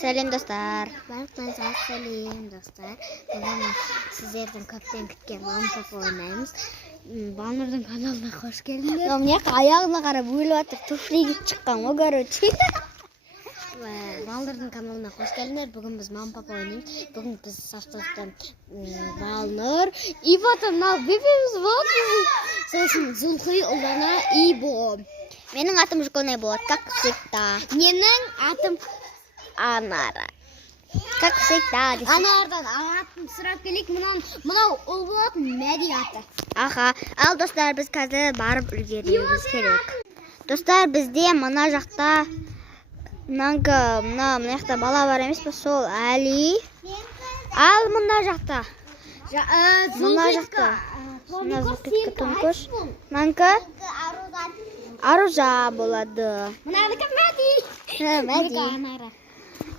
Сәлем достар. Барлықтарыңызға сәлем достар. Бүгін сіздердің көптен күткен мама папа ойнаймыз. Баннердің каналына қош келдіңдер. Мына аяғына қарап өліп жатыр. Туфлиге шыққан ғой, короче. Балнырдың каналына қош келдіңдер. Бүгін біз мама папа ойнаймыз. Бүгін біз составтан Балныр и вот мынау бебеміз болады. Сосын Зулхи ұлдана и Бо. Менің атым Жуконай болады, как всегда. Менің атым Анара. Как всегда. Анардан атын сұрап келейік. Мынау ұл болады, Мәди аты. Аха. Ал достар, біз қазір барып үлгеруіміз керек. Достар, бізде мына жақта мына жақта бала бар емес па? Сол Әли. Ал мына жақта. Мына жақта. Мына Зулфика Тонкош. Манка Аружа болады. Мынадікі Мәди. Мәди. Анара.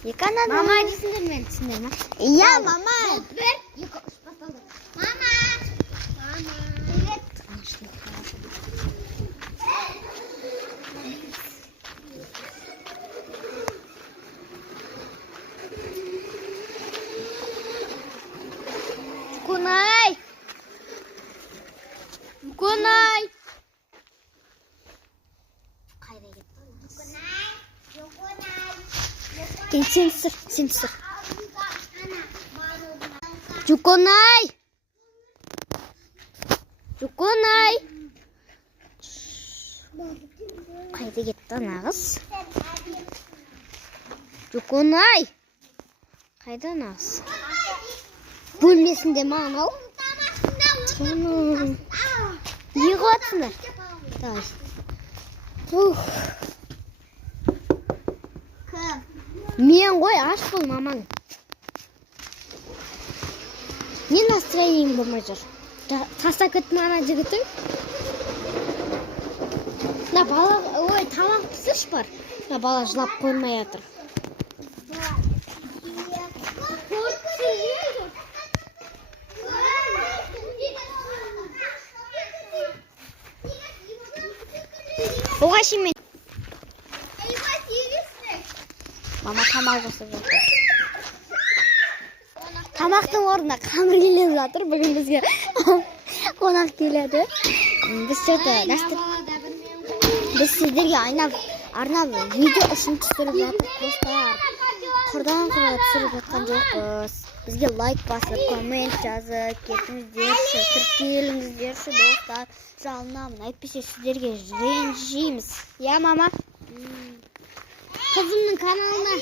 Екі анада. Мама дейсіңдер мен, түсіндер ма? Иә, мама. Бір, екі, үш басталды. Мама! Привет! Жуконай! Жуконай! Қайда кетті? Сен сыр. Жуконай! Жуконай! Қайда кетті нағыз? Жуконай! Қайда нағыз? Бөлмесінде ма анау? Не қылатсыңдар? Давай. Мен ғой, аш бол мамаң. Не настроениең болмай жүр? Таста кеттің ана жігітің? Бала, ой, тамақ пісіш бар. Бала жылап қоймай жатыр. Оғаши мен. Мама тамақ жасап жатыр. Тамақтың орнына қамыр келіп жатыр. Бүгін бізге қонақ келеді. Біз сіздерге арнап видео үшін түсіріп жатыр достар. Құрдан түсіріп жатқан жоқпыз. Бізге лайк басып, коммент жазып, кетіңіздерші, тіркеліңіздерші достар. Жалынамын, әйтпесе сіздерге ренжиміз. Я, мама? Қызымның каналына